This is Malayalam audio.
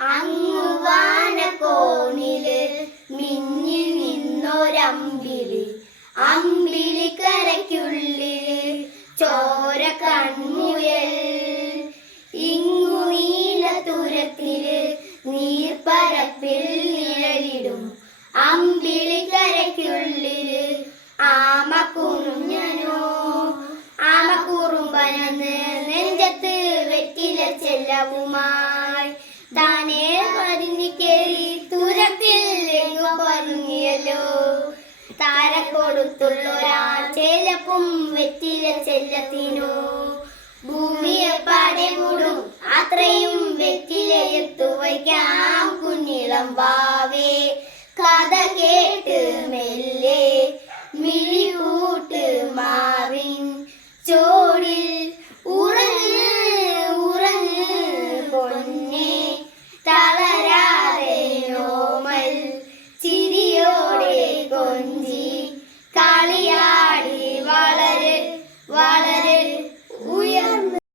അങ്ങു വാനക്കോണിൽ മിന്നി നിന്നൊരമ്പിളി അമ്പിളിക്കരയ്ക്കുള്ളിൽ ചോര കൺമുയൽ ഇങ്ങു നീലതുരത്തിൽ നീർപ്പരപ്പിൽ നിഴലിടും അമ്പിളിക്കരയ്ക്കുള്ളിൽ ആമ കുറുമ്പനെന്ന് നെഞ്ചത്ത് വെറ്റില ചെല്ലവുമായി താര കൊടുത്തുള്ളൊരാ ചേലപ്പും വെറ്റില ചെല്ലത്തിനു. ഭൂമിയെ പാടെ കൂടും അത്രയും വെറ്റിലയെത്തു വയ്ക്കാം കുഞ്ഞിളം വാവേ. കഥ കേട്ട്